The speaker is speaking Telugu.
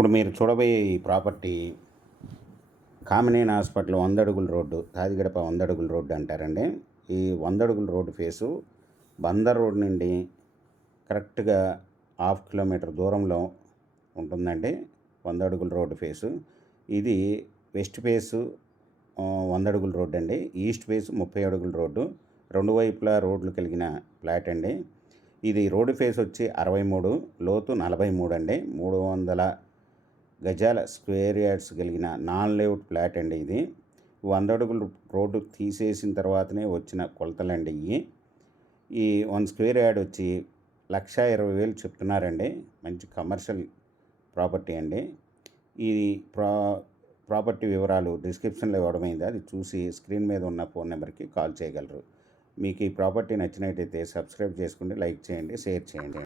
ఇప్పుడు మీరు చూడబోయే ఈ ప్రాపర్టీ కామినేని హాస్పిటల్ 100 అడుగుల రోడ్డు, తాదిగడప 100 అడుగుల రోడ్డు అంటారండి. ఈ 100 అడుగుల రోడ్డు ఫేసు బందర్ రోడ్ నుండి కరెక్ట్గా 1/2 కిలోమీటర్ దూరంలో ఉంటుందండి. 100 అడుగుల రోడ్డు ఫేసు ఇది. వెస్ట్ ఫేసు 100 అడుగుల రోడ్డు అండి. ఈస్ట్ ఫేసు 30 అడుగుల రోడ్డు. రెండు వైపులా రోడ్లు కలిగిన ఫ్లాట్ అండి. ఇది రోడ్డు ఫేస్ వచ్చి 63, లోతు 43 అండి. 300 గజాల స్క్వేర్ యార్డ్స్ కలిగిన నాన్ లేఅవుట్ ఫ్లాట్ అండి ఇది. 100 అడుగులు రోడ్డు తీసేసిన తర్వాతనే వచ్చిన కొలతలండి ఇవి. ఈ 1 స్క్వేర్ యార్డ్ వచ్చి 1,20,000 చెప్తున్నారండి. మంచి కమర్షియల్ ప్రాపర్టీ అండి. ఈ ప్రాపర్టీ వివరాలు డిస్క్రిప్షన్లో ఇవ్వడమైంది. అది చూసి స్క్రీన్ మీద ఉన్న ఫోన్ నెంబర్కి కాల్ చేయగలరు. మీకు ఈ ప్రాపర్టీ నచ్చినట్టయితే సబ్స్క్రైబ్ చేసుకోండి, లైక్ చేయండి, షేర్ చేయండి.